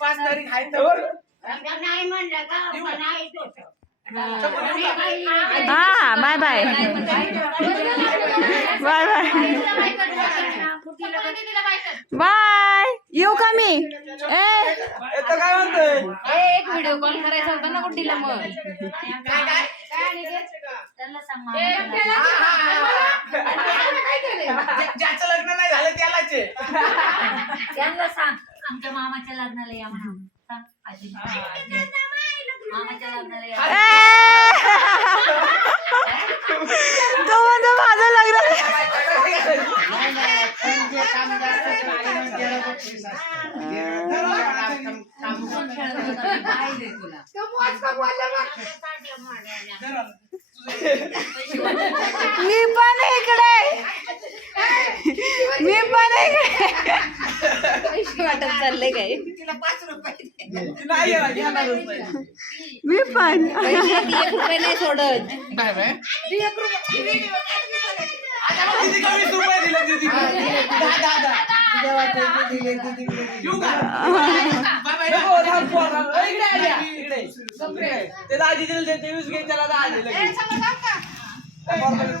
5 तारीख आहे तर नाही म्हणलं का नाही होत. हा bye bye bye bye bye येऊ का मी काय म्हणतोय एक व्हिडिओ कॉल करायचा होता ना गुड्डीला मग ज्याचं लग्न नाही झालं त्यालाच आहे. त्यांना सांग आमच्या मामाच्या लग्नाला या म्हणून सांग आजी मामाच्या लग्नाला या. तो म्हणतो माझं लग्न मी पण इकडे पैसे वाटत चालले काय नाही आहे, घेणारच नाही. मी पण पैसे 1 रुपये नाही सोडत बाय बाय. दीदी का 20 रुपये दिले दीदी. येऊ का? Bye bye. इकडे आल्या, इकडे. ते दाजी दिले ते 20 घे त्याला 10 दिले.